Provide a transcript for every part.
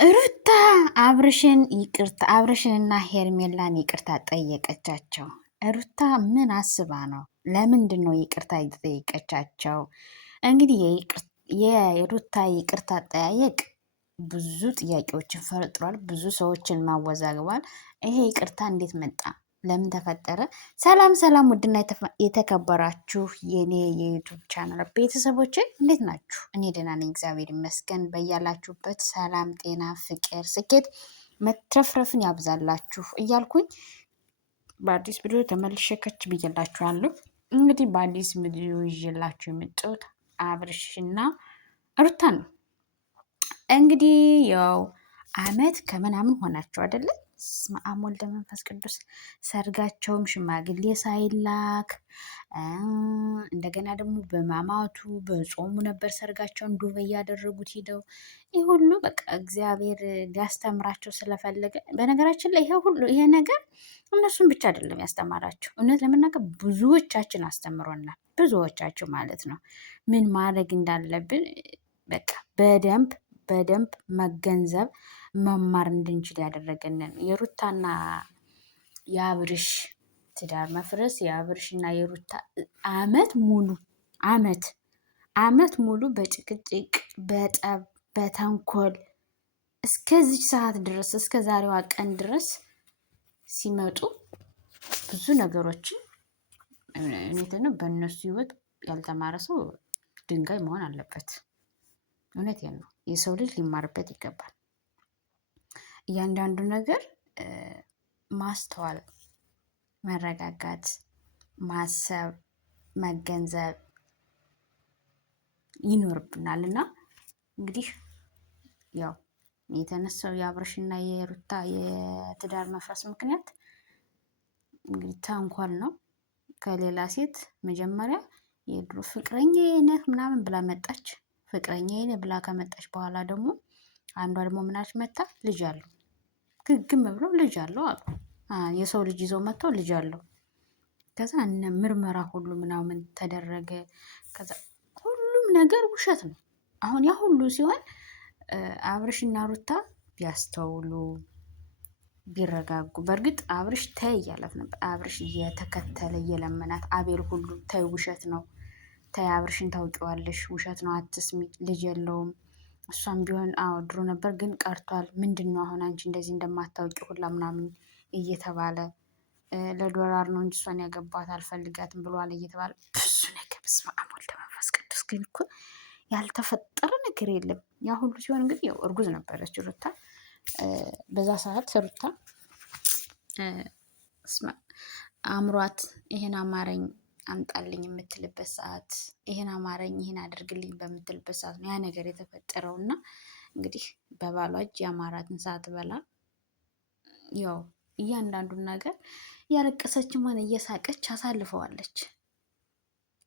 ሩታ አብርሽንና ሄርሜላን ይቅርታ ጠየቀቻቸው። ሩታ ምን አስባ ነው? ለምንድን ነው ይቅርታ የተጠየቀቻቸው? እንግዲህ የሩታ ይቅርታ አጠያየቅ ብዙ ጥያቄዎችን ፈጥሯል። ብዙ ሰዎችን ማወዛግቧል። ይሄ ይቅርታ እንዴት መጣ? ለምን ተፈጠረ? ሰላም ሰላም! ውድና የተከበራችሁ የኔ የዩቱብ ቻናል ቤተሰቦች እንዴት ናችሁ? እኔ ደህና ነኝ፣ እግዚአብሔር ይመስገን። በያላችሁበት ሰላም፣ ጤና፣ ፍቅር፣ ስኬት መትረፍረፍን ያብዛላችሁ እያልኩኝ በአዲስ ቪዲዮ ተመልሼ ከች ብዬላችኋለሁ። እንግዲህ በአዲስ ቪዲዮ ይዤላችሁ የመጣሁት አብርሽና ሩታ ነው። እንግዲህ ያው አመት ከምናምን ሆናቸው አይደለም? በስመ አብ ወልደ መንፈስ ቅዱስ። ሰርጋቸውም ሽማግሌ ሳይላክ እንደገና ደግሞ በማማቱ በጾሙ ነበር ሰርጋቸውን ዱበይ ያደረጉት ሂደው። ይህ ሁሉ በቃ እግዚአብሔር ሊያስተምራቸው ስለፈለገ፣ በነገራችን ላይ ይሄ ነገር እነሱን ብቻ አይደለም ያስተማራቸው። እውነት ለመናገር ብዙዎቻችን አስተምሮናል። ብዙዎቻችሁ ማለት ነው። ምን ማድረግ እንዳለብን በቃ በደንብ መገንዘብ መማር እንድንችል ያደረገንን የሩታና የአብርሽ ትዳር መፍረስ፣ የአብርሽና የሩታ አመት ሙሉ በጭቅጭቅ በጠብ በተንኮል እስከዚች ሰዓት ድረስ እስከ ዛሬዋ ቀን ድረስ ሲመጡ ብዙ ነገሮችን እውነት ነው። በእነሱ ህይወት ያልተማረ ሰው ድንጋይ መሆን አለበት። እውነቴን ነው። የሰው ልጅ ሊማርበት ይገባል። እያንዳንዱ ነገር ማስተዋል፣ መረጋጋት፣ ማሰብ፣ መገንዘብ ይኖርብናል። እና እንግዲህ ያው የተነሳው የአብርሽና የሩታ የትዳር መፍረስ ምክንያት እንግዲህ ተንኮል ነው። ከሌላ ሴት መጀመሪያ የድሮ ፍቅረኛ ነህ ምናምን ብላ መጣች። ፍቅረኛ ብላ ከመጣች በኋላ ደግሞ አንዷ ደግሞ ምናች መታ ልጅ አለው ግግም ብለው ልጅ አለው አሉ። የሰው ልጅ ይዘው መጥተው ልጅ አለው። ከዛ እነ ምርመራ ሁሉ ምናምን ተደረገ። ከዛ ሁሉም ነገር ውሸት ነው። አሁን ያ ሁሉ ሲሆን አብርሽና ሩታ ቢያስተውሉ ቢረጋጉ። በእርግጥ አብርሽ ተይ እያላት ነበር። አብርሽ እየተከተለ እየለመናት፣ አቤል ሁሉ ተይ ውሸት ነው፣ ተይ አብርሽን ታውቂዋለሽ፣ ውሸት ነው፣ አትስሚ፣ ልጅ የለውም። እሷም ቢሆን አዎ ድሮ ነበር ግን ቀርቷል። ምንድን ነው አሁን አንቺ እንደዚህ እንደማታውቂ ሁላ ምናምን እየተባለ ለዶላር ነው እንጂ እሷን ያገባት አልፈልጋትም ብሏል እየተባለ ብዙ ነገር። በስመ አብ ወልደ መንፈስ ቅዱስ። ግን እኮ ያልተፈጠረ ነገር የለም። ያ ሁሉ ሲሆን እንግዲህ ያው እርጉዝ ነበረች ሩታ። በዛ ሰዓት ሩታ አምሯት ይሄን አማረኝ አምጣልኝ የምትልበት ሰዓት፣ ይሄን አማረኝ ይሄን አድርግልኝ በምትልበት ሰዓት ነው ያ ነገር የተፈጠረው። እና እንግዲህ በባሏ እጅ የአማራትን ሰዓት በላ ያው እያንዳንዱን ነገር ያለቀሰችም ሆነ እየሳቀች አሳልፈዋለች።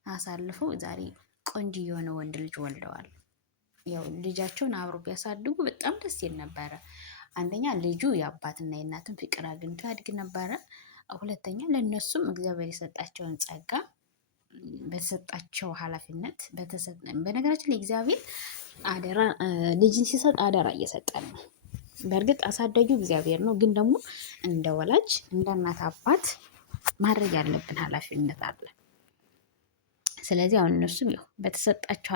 አሳልፈው ዛሬ ቆንጆ የሆነ ወንድ ልጅ ወልደዋል። ያው ልጃቸውን አብሮ ቢያሳድጉ በጣም ደስ ይል ነበረ። አንደኛ ልጁ የአባትና የእናትን ፍቅር አግኝቶ ያድግ ነበረ። ሁለተኛ ለእነሱም እግዚአብሔር የሰጣቸውን ጸጋ በተሰጣቸው ኃላፊነት በነገራችን ላይ እግዚአብሔር አደራ ልጅን ሲሰጥ አደራ እየሰጠን ነው። በእርግጥ አሳዳጊው እግዚአብሔር ነው፣ ግን ደግሞ እንደ ወላጅ እንደ እናት አባት ማድረግ ያለብን ኃላፊነት አለ። ስለዚህ አሁን እነሱም ያው በተሰጣቸው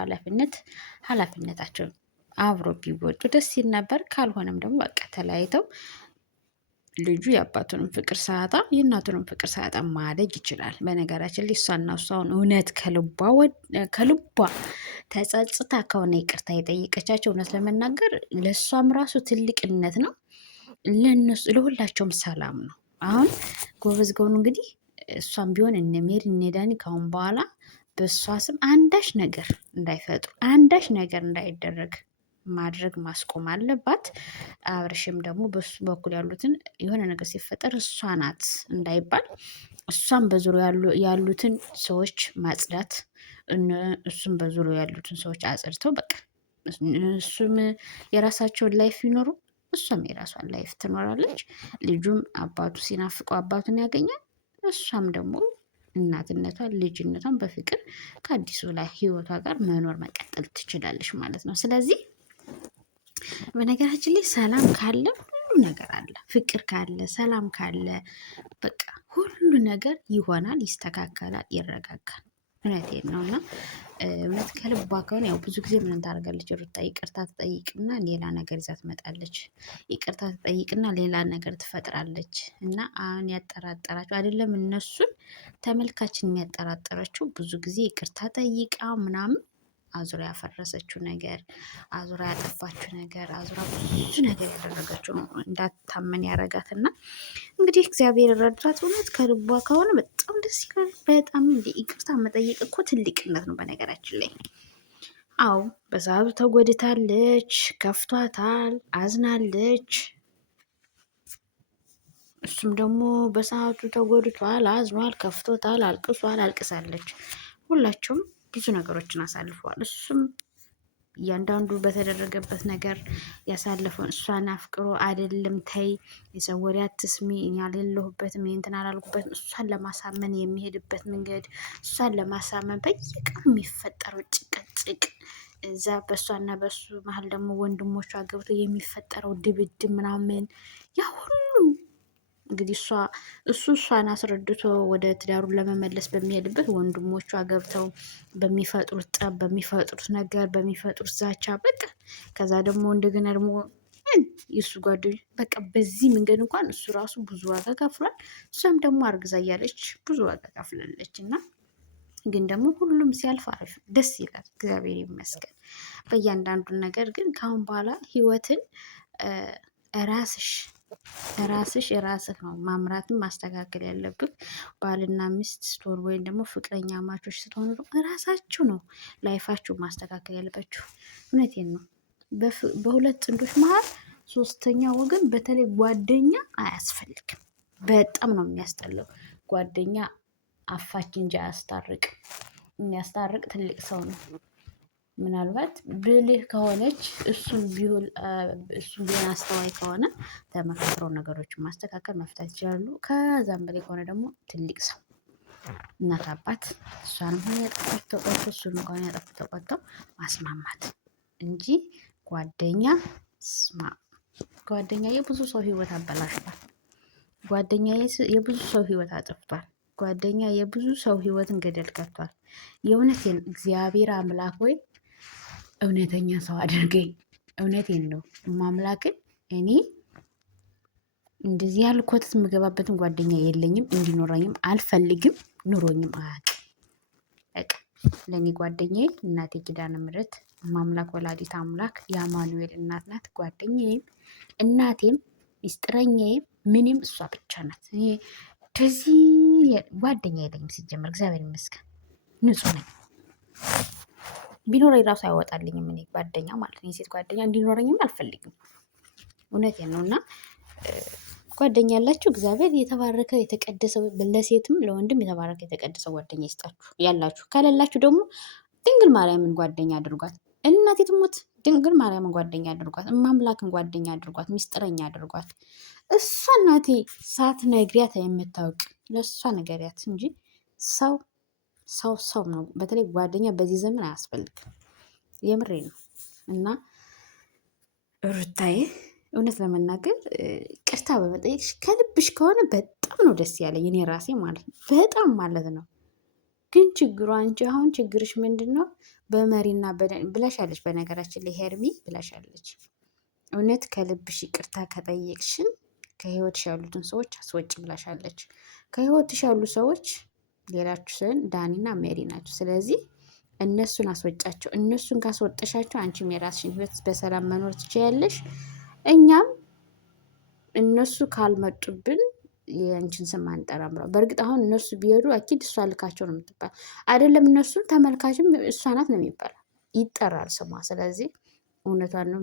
ኃላፊነታቸውን አብሮ ቢወጡ ደስ ይል ነበር። ካልሆነም ደግሞ በቃ ተለያይተው ልጁ የአባቱንም ፍቅር ሳያጣ የእናቱንም ፍቅር ሳያጣ ማደግ ይችላል። በነገራችን ላይ እሷና እሷን እውነት ከልቧ ተጸጽታ ከሆነ ይቅርታ የጠየቀቻቸው እውነት ለመናገር ለእሷም ራሱ ትልቅነት ነው፣ ለእነሱ ለሁላቸውም ሰላም ነው። አሁን ጎበዝ ከሆኑ እንግዲህ እሷም ቢሆን እነ ሜሪ እነ ዳኒ ካሁን በኋላ በእሷ ስም አንዳች ነገር እንዳይፈጥሩ፣ አንዳች ነገር እንዳይደረግ ማድረግ ማስቆም አለባት። አብርሽም ደግሞ በሱ በኩል ያሉትን የሆነ ነገር ሲፈጠር እሷ ናት እንዳይባል እሷም በዙሪያ ያሉትን ሰዎች ማጽዳት፣ እሱም በዙሪያ ያሉትን ሰዎች አጽድተው በቃ እሱም የራሳቸውን ላይፍ ይኖሩ፣ እሷም የራሷን ላይፍ ትኖራለች። ልጁም አባቱ ሲናፍቀው አባቱን ያገኛል። እሷም ደግሞ እናትነቷን ልጅነቷን በፍቅር ከአዲሱ ላይ ህይወቷ ጋር መኖር መቀጠል ትችላለች ማለት ነው። ስለዚህ በነገራችን ላይ ሰላም ካለ ሁሉ ነገር አለ። ፍቅር ካለ፣ ሰላም ካለ በቃ ሁሉ ነገር ይሆናል፣ ይስተካከላል፣ ይረጋጋል። እውነቴን ነው እና እውነት ከልቧ ከሆነ ያው ብዙ ጊዜ ምን ታደርጋለች ሩታ? ይቅርታ ትጠይቅና ሌላ ነገር ይዛ ትመጣለች። ይቅርታ ትጠይቅና ሌላ ነገር ትፈጥራለች። እና አሁን ያጠራጠራቸው አይደለም እነሱን ተመልካችን የሚያጠራጠረችው ብዙ ጊዜ ይቅርታ ጠይቃ ምናምን አዙራ ያፈረሰችው ነገር፣ አዙራ ያጠፋችው ነገር፣ አዙራ ብዙ ነገር ያደረገችው ነው እንዳታመን ያረጋት እና እንግዲህ እግዚአብሔር ረድቷት እውነት ከልቧ ከሆነ በጣም ደስ ይላል። በጣም ይቅርታ መጠየቅ እኮ ትልቅነት ነው በነገራችን ላይ። አዎ በሰዓቱ ተጎድታለች፣ ከፍቷታል፣ አዝናለች። እሱም ደግሞ በሰዓቱ ተጎድቷል፣ አዝኗል፣ ከፍቶታል፣ አልቅሷል፣ አልቅሳለች። ሁላቸውም ብዙ ነገሮችን አሳልፈዋል። እሱም እያንዳንዱ በተደረገበት ነገር ያሳለፈውን እሷን አፍቅሮ አይደለም ተይ የሰው ወሬ አትስሚ እኔ አልሌለሁበትም እንትን አላልኩበትም እሷን ለማሳመን የሚሄድበት መንገድ እሷን ለማሳመን በየቀኑ የሚፈጠረው ጭቅጭቅ እዛ በእሷና በእሱ መሀል ደግሞ ወንድሞቿ ገብቶ የሚፈጠረው ድብድብ ምናምን ያ ሁሉ እንግዲህ እሷን አስረድቶ ወደ ትዳሩን ለመመለስ በሚሄድበት ወንድሞቿ ገብተው በሚፈጥሩት ጠብ፣ በሚፈጥሩት ነገር፣ በሚፈጥሩት ዛቻ በቃ ከዛ ደግሞ እንደገና ደግሞ የእሱ ጓደኞች በቃ በዚህ መንገድ እንኳን እሱ ራሱ ብዙ ዋጋ ከፍሏል። እሷም ደግሞ አርግዛ እያለች ብዙ ዋጋ ከፍላለች እና ግን ደግሞ ሁሉም ሲያልፍ አሪፍ ደስ ይላል። እግዚአብሔር ይመስገን በእያንዳንዱን ነገር ግን ከአሁን በኋላ ህይወትን ራስሽ የራስህ ነው ማምራትን ማስተካከል ያለብህ። ባልና ሚስት ስትሆኑ ወይም ደግሞ ፍቅረኛ ማቾች ስትሆኑ ራሳችሁ ነው ላይፋችሁ ማስተካከል ያለባችሁ። እውነቴን ነው። በሁለት ጥንዶች መሀል ሶስተኛ ወገን በተለይ ጓደኛ አያስፈልግም። በጣም ነው የሚያስጠላው። ጓደኛ አፋች እንጂ አያስታርቅም። የሚያስታርቅ ትልቅ ሰው ነው። ምናልባት ብልህ ከሆነች እሱም ቢሆን አስተዋይ ከሆነ ተመካክረው ነገሮችን ማስተካከል መፍታት ይችላሉ። ከዛም በላይ ከሆነ ደግሞ ትልቅ ሰው እናት አባት እሷንም ሆነ ያጠፋች ተቆጥቶ እሱንም ከሆነ ያጠፉ ተቆጥተው ማስማማት እንጂ ጓደኛ የብዙ ሰው ህይወት አበላሽቷል። ጓደኛ የብዙ ሰው ህይወት አጥፍቷል። ጓደኛ የብዙ ሰው ህይወትን ገደል ከቷል። የእውነቴን እግዚአብሔር አምላክ ወይ እውነተኛ ሰው አድርገኝ። እውነቴን ነው ማምላክን እኔ እንደዚህ ያህል ኮተት የምገባበትን ጓደኛ የለኝም፣ እንዲኖረኝም አልፈልግም፣ ኑሮኝም አያውቅም። በቃ ለእኔ ጓደኛዬ እናቴ ኪዳነ ምሕረት ማምላክ ወላዲት አምላክ የአማኑኤል እናት ናት። ጓደኛዬም እናቴም ሚስጥረኛዬም ምንም እሷ ብቻ ናት። እኔ እንደዚህ ጓደኛ የለኝም ሲጀመር፣ እግዚአብሔር ይመስገን ንጹህ ነኝ። ቢኖረኝ ራሱ አይወጣልኝም እኔ ጓደኛ ማለት ነው። የሴት ጓደኛ እንዲኖረኝም አልፈልግም። እውነቴን ነው እና ጓደኛ ያላችሁ እግዚአብሔር የተባረከ የተቀደሰ ለሴትም ለወንድም የተባረከ የተቀደሰ ጓደኛ ይስጣችሁ። ያላችሁ ከሌላችሁ ደግሞ ድንግል ማርያምን ጓደኛ አድርጓት። እናቴ ትሞት ድንግል ማርያምን ጓደኛ አድርጓት። እማምላክን ጓደኛ አድርጓት። ሚስጥረኛ አድርጓት። እሷ እናቴ ሳትነግሪያት የምታውቅ ለእሷ ነገሪያት እንጂ ሰው ነው። በተለይ ጓደኛ በዚህ ዘመን አያስፈልግም። የምሬ ነው እና ሩታዬ እውነት ለመናገር ቅርታ በመጠየቅሽ ከልብሽ ከሆነ በጣም ነው ደስ ያለኝ እኔ ራሴ ማለት ነው። በጣም ማለት ነው። ግን ችግሩ አንቺ አሁን ችግርሽ ምንድን ነው? በመሪና ብላሻለች። በነገራችን ላይ ሄርሚ ብላሻለች። እውነት ከልብሽ ይቅርታ ከጠየቅሽን ከህይወትሽ ያሉትን ሰዎች አስወጭ ብላሻለች። ከህይወትሽ ያሉ ሰዎች ሌላችሁ ስን ዳኒና ሜሪ ናቸው። ስለዚህ እነሱን አስወጫቸው። እነሱን ካስወጠሻቸው አንቺም የራስሽን ህይወት በሰላም መኖር ትችያለሽ። እኛም እነሱ ካልመጡብን የአንቺን ስም አንጠራም ብለው። በእርግጥ አሁን እነሱ ቢሄዱ አኪድ እሷ ልካቸው ነው የምትባል አይደለም። እነሱን ተመልካችም እሷ ናት ነው የሚባለው፣ ይጠራል ስሟ። ስለዚህ እውነቷን ነው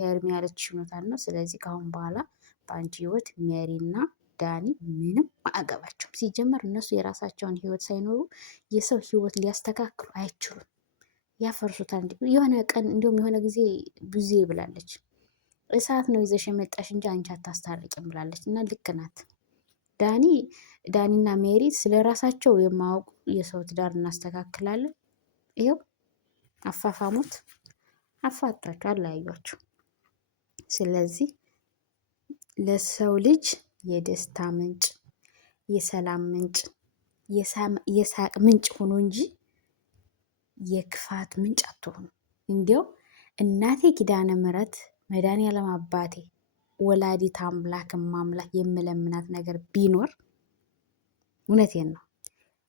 ሄርሚ ያለችሽ እውነቷን ነው። ስለዚህ ከአሁን በኋላ በአንቺ ህይወት ሜሪና ዳኒ ምንም አያገባቸውም። ሲጀመር እነሱ የራሳቸውን ህይወት ሳይኖሩ የሰው ህይወት ሊያስተካክሉ አይችሉም፣ ያፈርሱታል። የሆነ ቀን እንዲሁም የሆነ ጊዜ ብዙ ብላለች፣ እሳት ነው ይዘሽ የመጣሽ እንጂ አንቺ አታስታርቂም ብላለች። እና ልክ ናት። ዳኒና ሜሪ ስለ ራሳቸው የማያውቁ የሰው ትዳር እናስተካክላለን። ይኸው አፋፋሙት፣ አፋቷቸው፣ አለያዩቸው። ስለዚህ ለሰው ልጅ የደስታ ምንጭ፣ የሰላም ምንጭ፣ የሳቅ ምንጭ ሁኑ እንጂ የክፋት ምንጭ አትሆኑ። እንዲያው እናቴ ኪዳነ ምሕረት መድኃኒዓለም አባቴ ወላዲት አምላክ ማምላክ የምለምናት ነገር ቢኖር እውነቴን ነው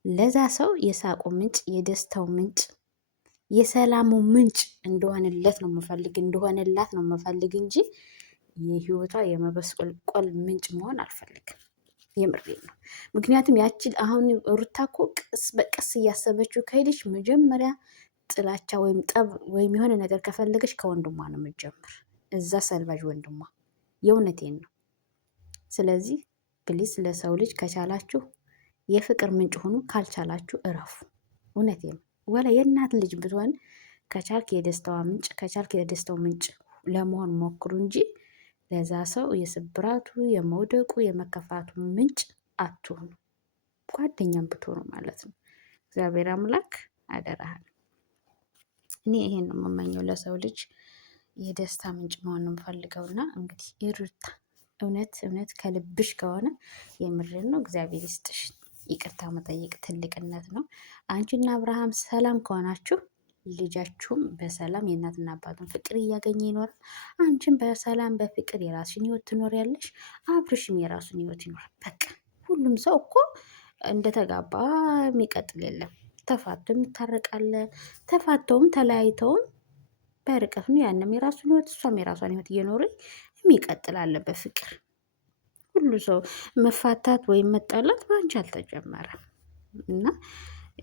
ለዛ ሰው የሳቁ ምንጭ፣ የደስታው ምንጭ፣ የሰላሙ ምንጭ እንደሆነለት ነው የምፈልግ እንደሆነላት ነው የምፈልግ እንጂ የህይወቷ የመበስቆልቆል ምንጭ መሆን አልፈልግም። የምሬን ነው። ምክንያቱም ያችን አሁን ሩታ እኮ ቀስ በቀስ እያሰበችው ከሄደች መጀመሪያ ጥላቻ ወይም ጠብ ወይም የሆነ ነገር ከፈለገች ከወንድሟ ነው የምትጀምር፣ እዛ ሰልባጅ ወንድሟ። የእውነቴን ነው። ስለዚህ ፕሊስ ለሰው ልጅ ከቻላችሁ የፍቅር ምንጭ ሁኑ፣ ካልቻላችሁ እረፉ። እውነቴን ነው። ወላ የእናት ልጅ ብትሆን ከቻልክ የደስታዋ ምንጭ ከቻልክ የደስታው ምንጭ ለመሆን ሞክሩ እንጂ ለዛ ሰው የስብራቱ የመውደቁ የመከፋቱ ምንጭ አትሆኑ። ጓደኛም ብትሆኑ ማለት ነው። እግዚአብሔር አምላክ አደራሃል። እኔ ይሄን ነው የምመኘው ለሰው ልጅ የደስታ ምንጭ መሆን ነው የምፈልገውና እንግዲህ ሩታ እውነት ከልብሽ ከሆነ የምሬን ነው እግዚአብሔር ይስጥሽ። ይቅርታ መጠየቅ ትልቅነት ነው። አንቺና አብርሃም ሰላም ከሆናችሁ ልጃችሁም በሰላም የእናትና አባቱን ፍቅር እያገኘ ይኖራል። አንቺም በሰላም በፍቅር የራስሽን ህይወት ትኖሪያለሽ። አብርሽም የራሱን ህይወት ይኖራል። በቃ ሁሉም ሰው እኮ እንደተጋባ የሚቀጥል የለም። ተፋቶ የሚታረቃለ፣ ተፋተውም ተለያይተውም በርቀት ነው። ያንም የራሱን ህይወት እሷም የራሷን ህይወት እየኖረ የሚቀጥል አለ በፍቅር። ሁሉ ሰው መፋታት ወይም መጣላት በአንቺ አልተጀመረም እና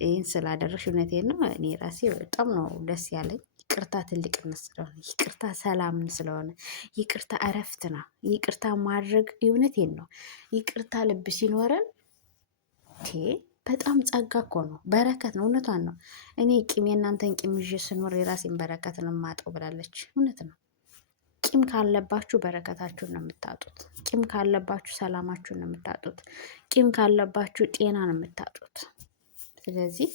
ይህን ስላደረግሽ እውነቴን ነው እኔ ራሴ በጣም ነው ደስ ያለኝ። ይቅርታ ትልቅነት ስለሆነ፣ ይቅርታ ሰላምን ስለሆነ፣ ይቅርታ እረፍት ነው። ይቅርታ ማድረግ እውነቴን ነው። ይቅርታ ልብ ሲኖረን በጣም ጸጋ እኮ ነው፣ በረከት ነው። እውነቷን ነው። እኔ ቂም የእናንተን ቂም ይዤ ስኖር የራሴን በረከት ነው የማጠው ብላለች። እውነት ነው። ቂም ካለባችሁ በረከታችሁን ነው የምታጡት። ቂም ካለባችሁ ሰላማችሁን ነው የምታጡት። ቂም ካለባችሁ ጤና ነው የምታጡት። ስለዚህ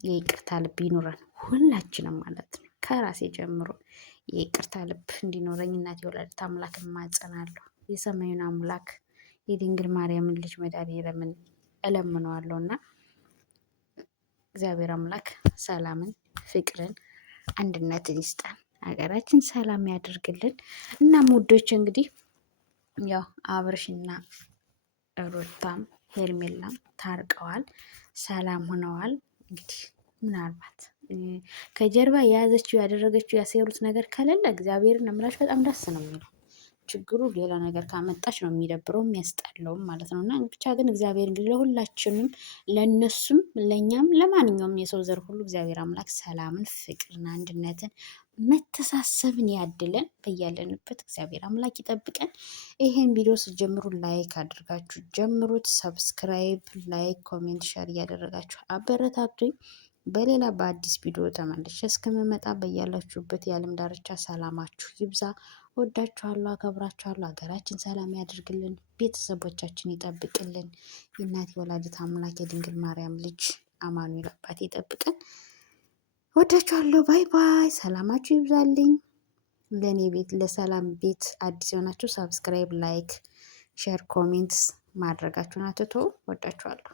የይቅርታ ልብ ይኑረን ሁላችንም ማለት ነው። ከራሴ ጀምሮ የይቅርታ ልብ እንዲኖረኝ እናቴ ወላዲተ አምላክ እማጸናለሁ። የሰማዩን አምላክ የድንግል ማርያምን ልጅ መድኃኒዓለምን እለምነዋለሁ እና እግዚአብሔር አምላክ ሰላምን፣ ፍቅርን፣ አንድነትን ይስጠን። ሀገራችን ሰላም ያደርግልን እና ሙዶች እንግዲህ ያው አብርሽና ሩታም ሄርሜላም ታርቀዋል፣ ሰላም ሆነዋል። እንግዲህ ምናልባት ከጀርባ የያዘችው ያደረገችው ያሴሩት ነገር ከሌለ እግዚአብሔርን እምላሽ በጣም ደስ ነው የሚለው። ችግሩ ሌላ ነገር ካመጣች ነው የሚደብረው የሚያስጠላውም ማለት ነው። እና ብቻ ግን እግዚአብሔር እንግዲህ ለሁላችንም ለእነሱም ለእኛም ለማንኛውም የሰው ዘር ሁሉ እግዚአብሔር አምላክ ሰላምን፣ ፍቅርን፣ አንድነትን፣ መተሳሰብን ያድለን። በያለንበት እግዚአብሔር አምላክ ይጠብቀን። ይሄን ቪዲዮ ስጀምሩ ላይክ አድርጋችሁ ጀምሩት። ሰብስክራይብ፣ ላይክ፣ ኮሜንት፣ ሸር እያደረጋችሁ አበረታቱኝ። በሌላ በአዲስ ቪዲዮ ተመልሼ እስከምመጣ በያላችሁበት የዓለም ዳርቻ ሰላማችሁ ይብዛ። ወዳችኋለሁ፣ አከብራችኋለሁ። ሀገራችን ሰላም ያደርግልን፣ ቤተሰቦቻችን ይጠብቅልን። የእናቴ ወላዲት አምላክ የድንግል ማርያም ልጅ አማኑኤል አባቴ ይጠብቀን። ወዳችኋለሁ። ባይ ባይ። ሰላማችሁ ይብዛልኝ። ለእኔ ቤት ለሰላም ቤት አዲስ የሆናችሁ ሰብስክራይብ፣ ላይክ፣ ሼር፣ ኮሜንትስ ማድረጋችሁን አትተው። ወዳችኋለሁ።